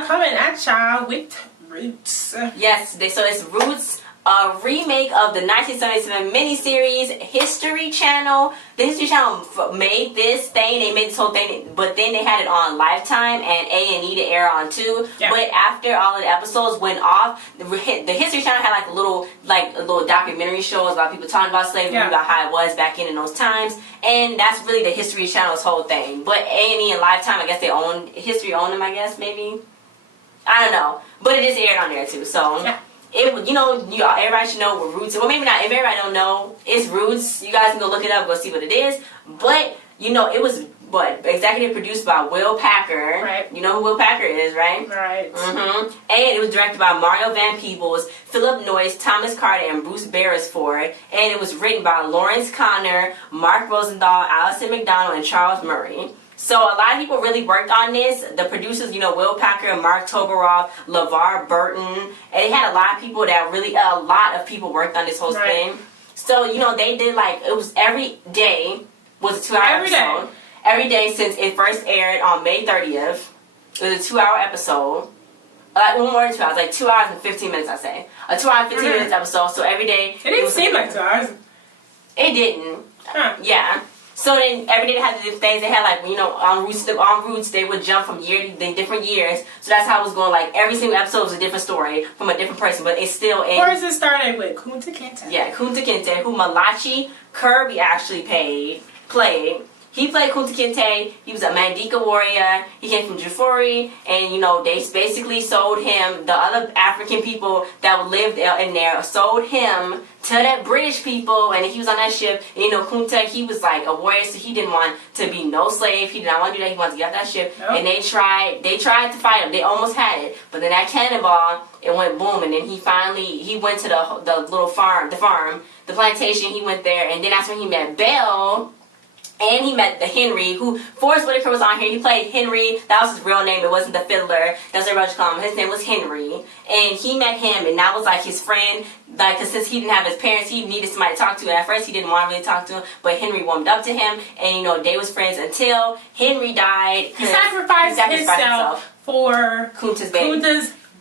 y'all, coming at y'all with Roots. Yes, so it's Roots, a remake of the 1977 miniseries History Channel. The History Channel made this thing, they made this whole thing, but then they had it on Lifetime and A&E to air on too. Yeah. But after all of the episodes went off, the History Channel had a little documentary shows about people talking about slavery, about how it was back in those times, and that's really the History Channel's whole thing. But A&E and Lifetime, I guess they own History, owned them, I guess, maybe. I don't know, but it is aired on there too. So everybody should know what Roots is. Well, maybe not. If everybody don't know, it's Roots. You guys can go look it up, go see what it is. But it was executive produced by Will Packer. Right. You know who Will Packer is, right? Right. Mm-hmm. And it was directed by Mario Van Peebles, Philip Noyce, Thomas Carter, and Bruce Beresford. And it was written by Lawrence Connor, Mark Rosendahl, Allison McDonald, and Charles Murray. So a lot of people really worked on this. The producers, Will Packer, Mark Toberoff, LeVar Burton. And they had a lot of people worked on this whole thing. So, they did it was every day was a 2-hour episode. Every day since it first aired on May 30th. It was a 2-hour episode. More than 2 hours, 2 hours and 15 minutes, I say. A 2 hour and 15 minutes episode. So every day. It didn't seem like 2 hours. It didn't. Huh. Yeah. So then every day they had to do things. They had on Roots they would jump from different years. So that's how it was going. Every single episode was a different story from a different person, but it's still in. Where is it started with Kunta Kinte? Yeah, Kunta Kinte, who Malachi Kirby actually played. He played Kunta Kinte. He was a Mandinka warrior. He came from Jafuri, and they basically sold him. The other African people that lived in there sold him to the British people, and he was on that ship. And Kunta, he was a warrior, so he didn't want to be no slave. He did not want to do that. He wanted to get off that ship. Nope. And they tried to fight him. They almost had it, but then that cannonball, it went boom, and then he went to the little farm, the plantation. He went there, and then that's when he met Belle. And he met the Henry, who Forrest Whitaker was on here. He played Henry. That was his real name. It wasn't the fiddler. That's what everybody called him. His name was Henry. And he met him, and that was his friend. Cause since he didn't have his parents, he needed somebody to talk to. And at first, he didn't want to really talk to him. But Henry warmed up to him, and they was friends until Henry died. He sacrificed himself for Kunta's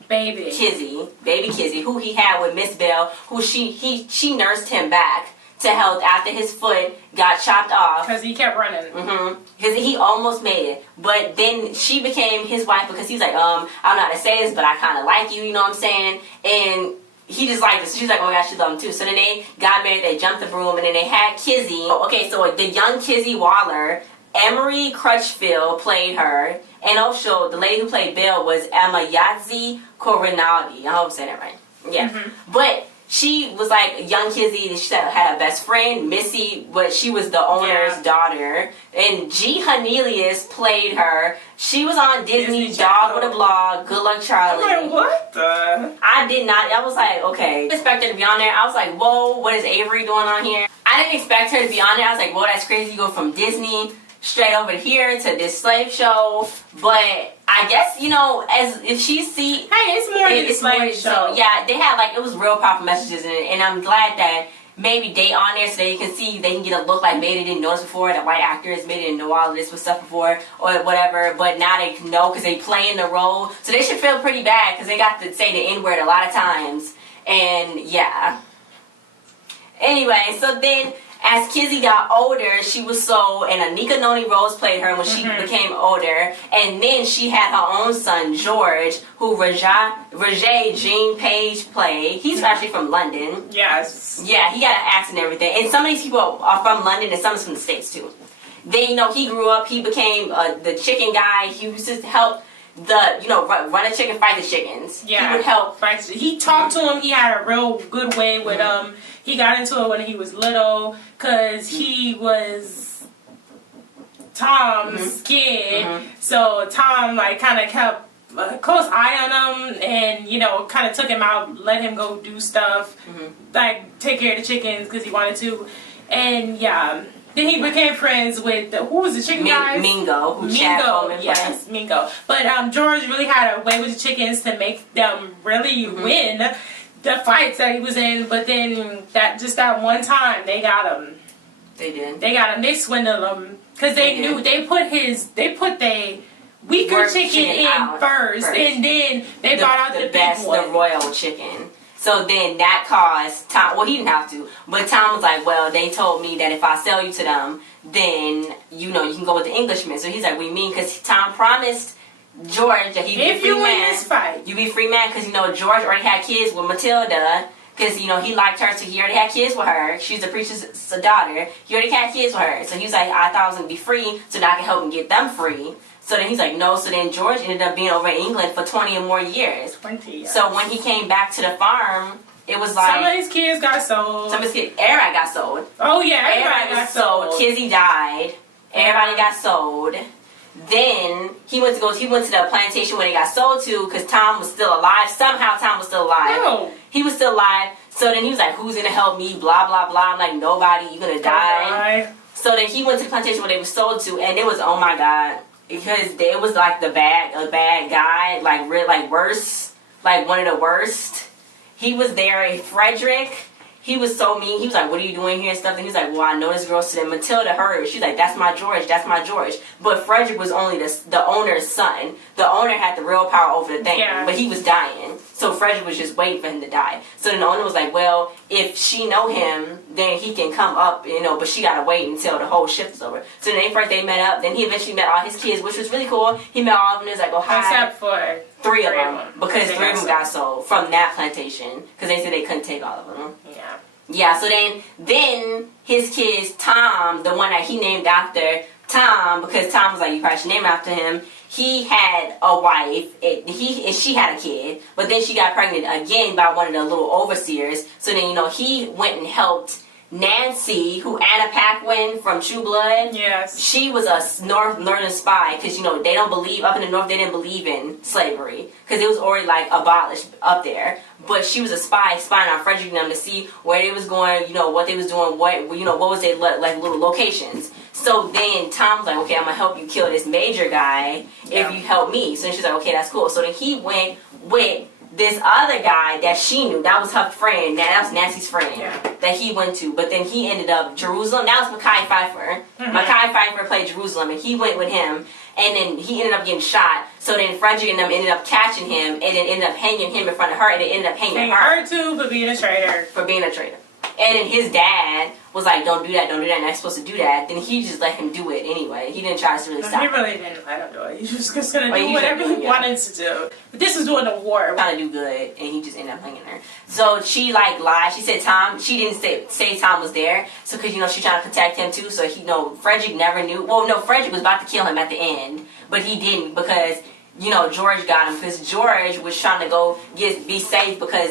baby. Kizzy, baby Kizzy, who he had with Miss Bell, who she nursed him back to health after his foot got chopped off. Because he kept running. Mm-hmm. Because he almost made it. But then she became his wife because he was I don't know how to say this, but I kind of like you, you know what I'm saying? And he just liked it. So she's like, oh my gosh, she loved him too. So then they got married, they jumped the broom, and then they had Kizzy. Okay, so the young Kizzy Waller, Emyri Crutchfield played her. And also, the lady who played Bill was Emayatzy Corinealdi. I hope I'm saying that right. Yeah. Mm-hmm. But she was young Kizzy. She had a best friend, Missy, but she was the owner's daughter. And G. Hannelius played her. She was on Disney Dog with a Blog, Good Luck Charlie. I'm like, what the? I did not. I was okay. I expected her to be on there. I was whoa, what is Avery doing on here? I didn't expect her to be on there. I was whoa, that's crazy. You go from Disney straight over here to this slave show. But I guess, as if she see... Hey, it's more than a slave show. Yeah, they had, it was real powerful messages in it. And I'm glad that maybe they on there so they can see, they can get a look maybe they didn't notice before, that white actors maybe didn't know all of this stuff before, or whatever. But now they know because they play in the role. So they should feel pretty bad because they got to say the N-word a lot of times. And, yeah. Anyway, so then... As Kizzy got older, she was sold, and Anika Noni Rose played her when she became older. And then she had her own son, George, who Regé-Jean Page played. He's actually from London. Yes. Yeah, he got an accent and everything. And some of these people are from London, and some is from the States, too. Then, he grew up, he became the chicken guy. He used to help run a chicken, fight the chickens. Yeah. He would help. He talked to him. He had a real good way with he got into it when he was little because he was Tom's kid. So Tom kind of kept a close eye on him and kind of took him out, let him go do stuff, take care of the chickens because he wanted to. And yeah, then he became friends with who was the chicken guy? Mingo. Yes, Mingo. But George really had a way with the chickens to make them really win the fights that he was in. But then that one time they got him. They did. They got him. They swindled him because they knew they put weaker work chicken in out first, and then they brought out the best, big one. the royal chicken. So then that caused Tom, well, he didn't have to, but Tom was like, well, they told me that if I sell you to them, then, you know, you can go with the Englishman. So he's like, what do you mean? Because Tom promised George that he'd be a free man. This fight. You be free man, because, you know, George already had kids with Matilda, because, you know, he liked her, so he already had kids with her. She's the preacher's daughter. He already had kids with her. So he was like, I thought I was going to be free, so that I can help him get them free. So then he's like, no. So then George ended up being over in England for 20 or more years. 20 years. So when he came back to the farm, it was like... Some of his kids got sold. Some of his kids... Everybody got sold. Oh, yeah. Everybody got sold. Kizzy died. Everybody got sold. Then he went to the plantation where they got sold to because Tom was still alive. Somehow Tom was still alive. No. He was still alive. So then he was like, who's going to help me? Blah, blah, blah. I'm like, nobody. You're going to die. So then he went to the plantation where they were sold to, and it was, oh my God. Because it was like a bad guy, like worse, like one of the worst. He was there, Frederick. He was so mean. He was like, what are you doing here and stuff? And he was like, well, I know this girl. So then Matilda heard it. She's like, that's my George. That's my George. But Frederick was only the owner's son. The owner had the real power over the thing. Yeah. But he was dying. So Frederick was just waiting for him to die. So then the owner was like, well, if she know him, then he can come up, you know, but she got to wait until the whole shift is over. So then they met up. Then he eventually met all his kids, which was really cool. He met all of them. He was like, oh, hi. Except for three of them. Because three of them got sold from that plantation. Because they said they couldn't take all of them. Yeah. Yeah, so then his kids, Tom, the one that he named after Tom, because Tom was like, you probably should name after him. He had a wife, she had a kid, but then she got pregnant again by one of the little overseers. So then, you know, he went and helped Nancy, who Anna Paquin from True Blood. Yes. She was a northern spy because, you know, they don't believe, up in the north, they didn't believe in slavery because it was already, like, abolished up there. But she was a spying on Frederick and them to see where they was going, you know, what they was doing, what was their, like, little locations. So then Tom was like, okay, I'm going to help you kill this major guy if you help me. So then she's like, okay, that's cool. So then he went with this other guy that she knew, that was her friend, that was Nancy's friend, that he went to. But then he ended up Jerusalem. That was Mekhi Phifer. Mekhi Phifer played Jerusalem, and he went with him. And then he ended up getting shot. So then Frederick and them ended up catching him, and then ended up hanging him in front of her, and they ended up hanging her too for being a traitor. And then his dad was like, don't do that, you're not supposed to do that. Then he just let him do it anyway. He didn't try to really stop him. He really didn't let him do it. He was just going to do whatever he wanted to do. But this was during the war. Trying to do good, and he just ended up hanging her. So she, like, lied. She said she didn't say Tom was there. So, because, you know, she's trying to protect him, too. So, Frederick never knew. Well, no, Frederick was about to kill him at the end. But he didn't because... You know, George got him because George was trying to go be safe because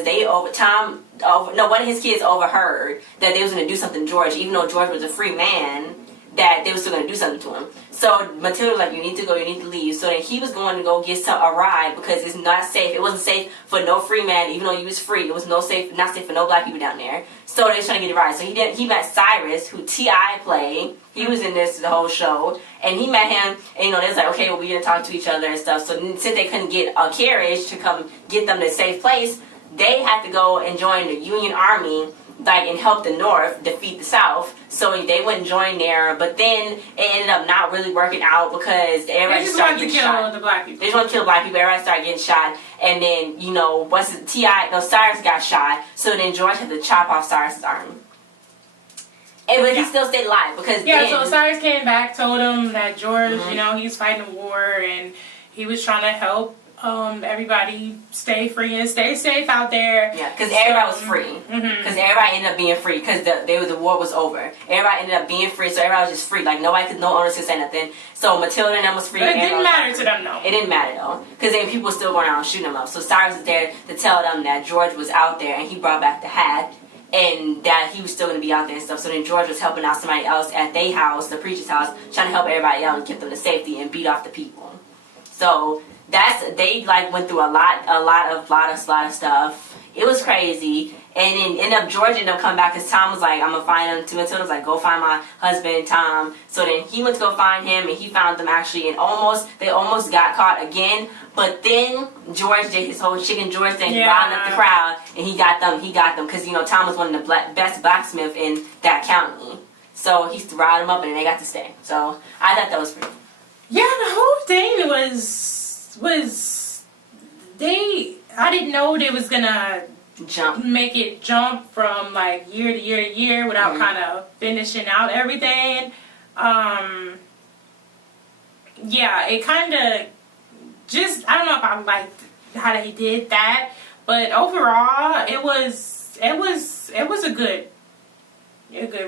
one of his kids overheard that they was going to do something to George, even though George was a free man, that they were still going to do something to him. So Matilda was like, you need to go, you need to leave. So then he was going to go get a ride because it's not safe. It wasn't safe for no free man, even though he was free. It was not safe for no black people down there. So they was trying to get a ride. So he met Cyrus, who T.I. played. He was in the whole show. And he met him, and, you know, they was like, okay, well, we're going to talk to each other and stuff. So since they couldn't get a carriage to come get them to a safe place, they had to go and join the Union Army, like, and help the North defeat the South. So they wouldn't join there, but then it ended up not really working out because everybody started getting shot. The black people. They just wanted to kill black people. Everybody started getting shot, and then, you know, Cyrus got shot. So then George had to chop off Cyrus's arm. But he still stayed alive because so Cyrus came back, told him that George, you know, he's fighting a war and he was trying to help everybody stay free and stay safe out there. Yeah, because everybody was free. Because everybody ended up being free because the war was over. Everybody ended up being free, so everybody was just free. Like, no owners could say nothing. So Matilda and them was free. But it didn't matter to them, though. It didn't matter, though. Because then people were still going around shooting them up. So Cyrus was there to tell them that George was out there and he brought back the hat. And that he was still going to be out there and stuff. So then George was helping out somebody else at their house, the preacher's house, trying to help everybody out and get them to safety and beat off the people. So they like went through a lot of stuff. It was crazy. And then ended up George ended up coming back because Tom was like, I'm gonna find him. Matilda was like, go find my husband Tom. So then he went to go find him and he found them actually, and they almost got caught again. But then George did his whole Chicken George thing, round up the crowd, and he got them because, you know, Tom was one of the best blacksmiths in that county. So he riled them up and they got to stay. So I thought that was pretty. Yeah, the whole thing was I didn't know they was gonna make it jump from like year to year to year without kind of finishing out everything. Yeah, it kind of just, I don't know if I liked how they did that, but overall it was a good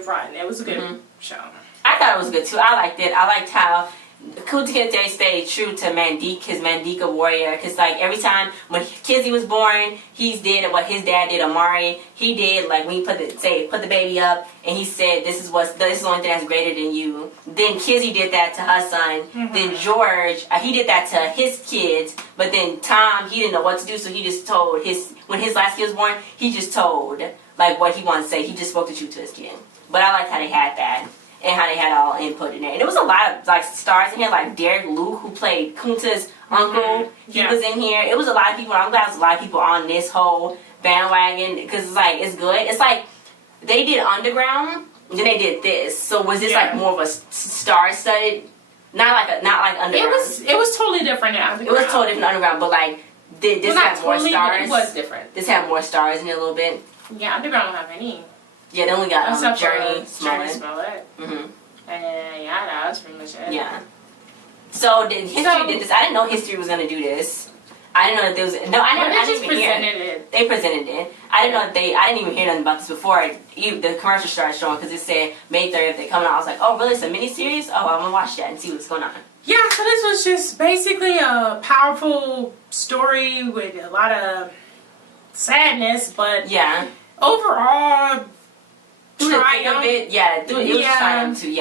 run. It was a good show. I thought it was good too. I liked it. I liked how Kunta Kinte stayed true to his Mandika warrior, because like every time when Kizzy was born, he did what his dad did, Amari. He did like when he put the baby up, and he said this is the only thing that's greater than you. Then Kizzy did that to her son. Then George, he did that to his kids. But then Tom, he didn't know what to do, so he just told when his last kid was born, he just told like what he wanted to say. He just spoke the truth to his kid. But I liked how they had that. And how they had all input in there. And there was a lot of like stars in here, like Derek Luke, who played Kunta's uncle. He was in here. It was a lot of people. I'm glad there's a lot of people on this whole bandwagon, because it's like, it's good. It's like they did Underground, then they did this. So was this like more of a star-studded? Not like Underground. It was totally different than Underground. It was totally different than Underground, but like this had more stars. It was different. This had more stars in it a little bit. Yeah, Underground don't have any. Yeah, they only got Journey Smollett. And yeah, that was pretty much it. Yeah. So History did this. I didn't know History was gonna do this. I didn't know that there was I didn't even hear it. They presented it. I didn't know I didn't even hear nothing about this before the commercial started showing, because it said May 30th they're coming out. I was like, oh really? It's a miniseries? Oh, I'm gonna watch that and see what's going on. Yeah, so this was just basically a powerful story with a lot of sadness, but yeah, overall. Triumph. It was triumph too,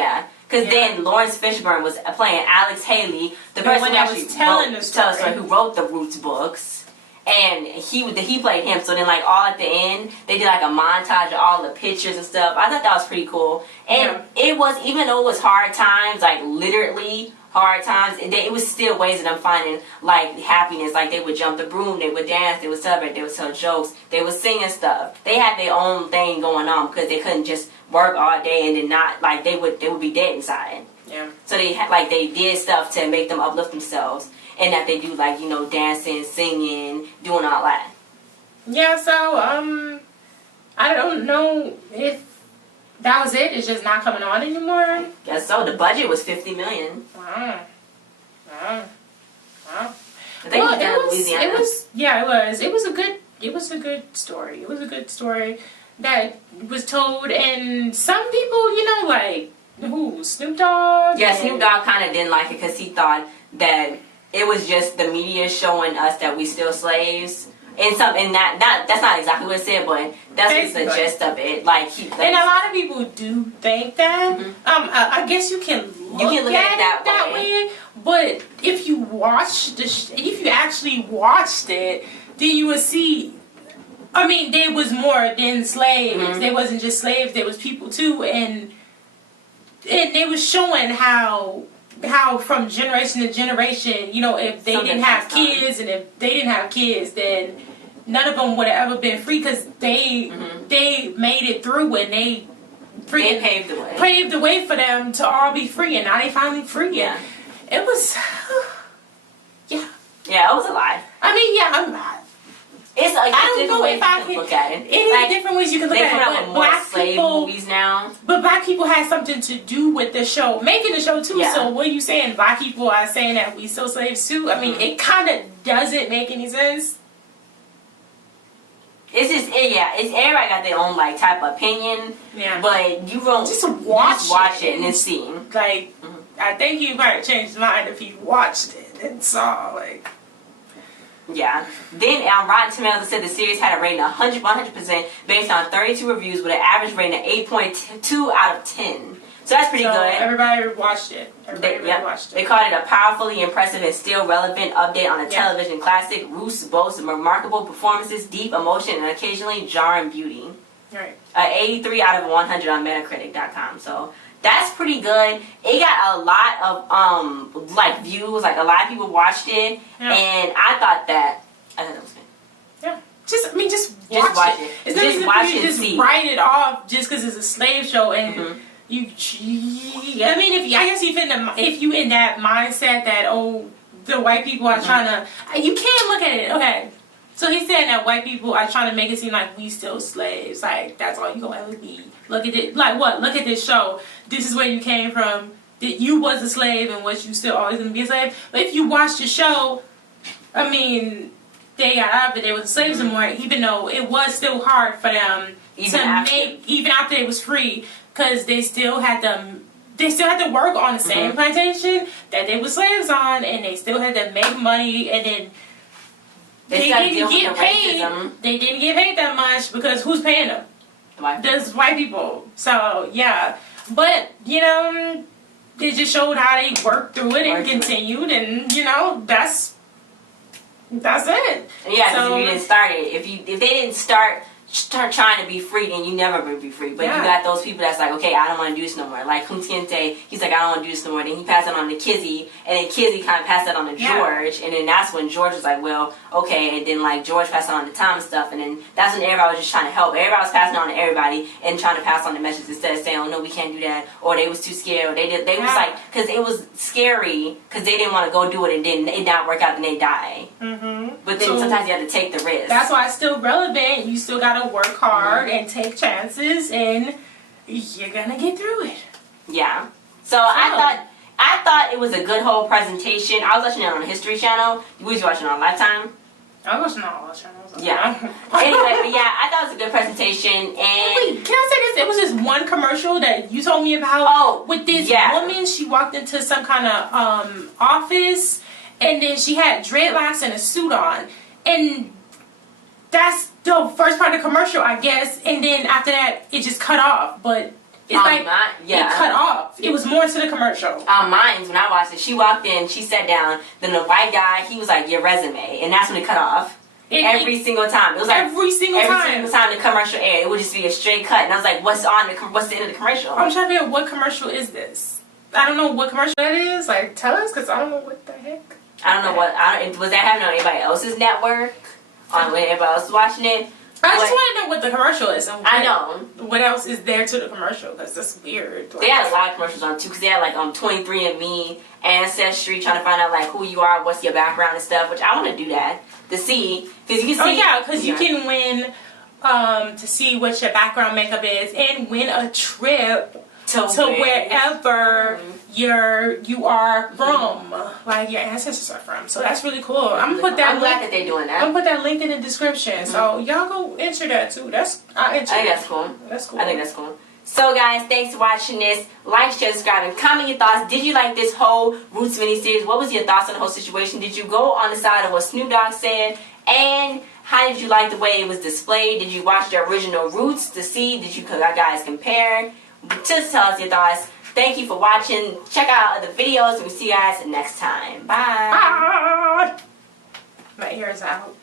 because then Laurence Fishbone was playing Alex Haley, the person that was telling the story, who wrote the Roots books, and he played him. So then, like all at the end, they did like a montage of all the pictures and stuff. I thought that was pretty cool, and it was, even though it was hard times, like literally hard times, it was still ways of them finding like happiness. Like they would jump the broom, they would dance, they would celebrate, they would tell jokes, they would sing and stuff. They had their own thing going on, because they couldn't just work all day and then not, like they would be dead inside. Yeah. So they did stuff to make them uplift themselves, and that they do like dancing, singing, doing all that. Yeah. So I don't know if that was it. It's just not coming on anymore. Guess so. The budget was $50 million. Wow. I think it was Louisiana. It was. Yeah, it was. It was a good story. It was a good story that was told, and some people, like Snoop Dogg. Yeah, Snoop Dogg kind of didn't like it, because he thought that it was just the media showing us that we still slaves. And that's not exactly what it said, but that's what's the gist of it. And a lot of people do think that. I guess you can look at it that way. But if you watch if you actually watched it, then you would see. I mean, there was more than slaves. There wasn't just slaves. There was people too, and they was showing how from generation to generation, if they didn't have kids, and if they didn't have kids, then none of them would have ever been free, because they made it through, and they paved the way for them to all be free, and now they finally free. Yeah. It was, yeah, it was a lot. I mean, yeah, it's like I don't know if I can look at it. It is different ways you can look at it. They put out more slave movies now. But black people had something to do with the show, making the show too. Yeah. So what are you saying? Black people are saying that we still slaves too? I mean, it kind of doesn't make any sense. It's just, it's everybody got their own like type of opinion. Yeah. But you don't just watch it and then see. Like, I think you might change his mind if he watched it and saw like. Yeah. Then Rotten Tomatoes said the series had a rating of 100% based on 32 reviews with an average rating of 8.2 out of 10. So that's pretty good. Everybody watched it. Watched it. They called it a powerfully impressive and still relevant update on a television classic. Rhys boasts remarkable performances, deep emotion, and occasionally jarring beauty. Right. 83 out of 100 on Metacritic.com. So that's pretty good. It got a lot of views. Like a lot of people watched it, and I thought that was good. Yeah. Just watch it. It's not just easy watch for you it to just see. write it off just because it's a slave show and I mean, if you in that mindset that the white people are trying to, you can't look at it. Okay, so he's saying that white people are trying to make it seem like we still slaves. Like that's all you gonna ever be. Look at it. Like what? Look at this show. This is where you came from. That you was a slave and was you still always gonna be a slave. But if you watch the show, I mean, they got out of it. They were slaves anymore, even though it was still hard for them even after it was free, because they still had to work on the same plantation that they were slaves on, and they still had to make money, and then they didn't get paid. They didn't get paid that much because who's paying them? There's white people. So yeah, but you know, they just showed how they worked through it and continued, and you know, that's it. Yeah, so, if you didn't start it, if they didn't start trying to be free, then you never will be free. But you got those people that's like, okay, I don't want to do this no more. Like Kunta Kinte, he's like, I don't want to do this no more. Then he passed it on to Kizzy, and then Kizzy kind of passed that on to George, and then that's when George was like, well, okay, and then like George passed it on to Tom and stuff, and then that's when everybody was just trying to help. Everybody was passing it on to everybody and trying to pass on the message instead of saying, oh no, we can't do that, or they was too scared, or they was like, because it was scary because they didn't want to go do it, and then it not work out and they die. But then sometimes you have to take the risk. That's why it's still relevant. You still gotta work hard and take chances, and you're gonna get through it. Yeah. So I thought it was a good whole presentation. I was watching it on the History Channel. You was watching it on Lifetime. I was watching it on all channels. Yeah. Anyway, but yeah, I thought it was a good presentation. And wait, can I say this? It was this one commercial that you told me about. Oh, with this woman, she walked into some kind of office, and then she had dreadlocks and a suit on, and that's the first part of the commercial, I guess. And then after that, it just cut off. But it's it cut off. It was more to the commercial. Mine's when I watched it. She walked in, she sat down. Then the white guy, he was like, "Your resume," and that's when it cut off. Every single time. It was like every single time the commercial aired, it would just be a straight cut. And I was like, "What's the end of the commercial?" I'm trying to figure out what commercial is this. I don't know what commercial that is. Like, tell us, because I don't know what the heck. I don't know was that happening on anybody else's network? On when everybody else was watching it. I just want to know what the commercial is. And I know. What else is there to the commercial? Because that's weird. They had a lot of commercials on too. Because they had like 23andMe, Ancestry, trying to find out like who you are, what's your background and stuff. Which I want to do that to see, because you can see. Oh yeah, because you can win to see what your background makeup is and win a trip to wherever you are from, like your ancestors are from. So that's really cool. I'm glad that they're doing that. I'm gonna put that link in the description. So y'all go enter that too. I think that's cool. That's cool. I think that's cool. So guys, thanks for watching this. Like, share, subscribe, and comment your thoughts. Did you like this whole Roots miniseries? What was your thoughts on the whole situation? Did you go on the side of what Snoop Dogg said? And how did you like the way it was displayed? Did you watch the original Roots to see? Did you guys compare? Just tell us your thoughts. Thank you for watching. Check out other videos, and we'll see you guys next time. Bye. My ear is out.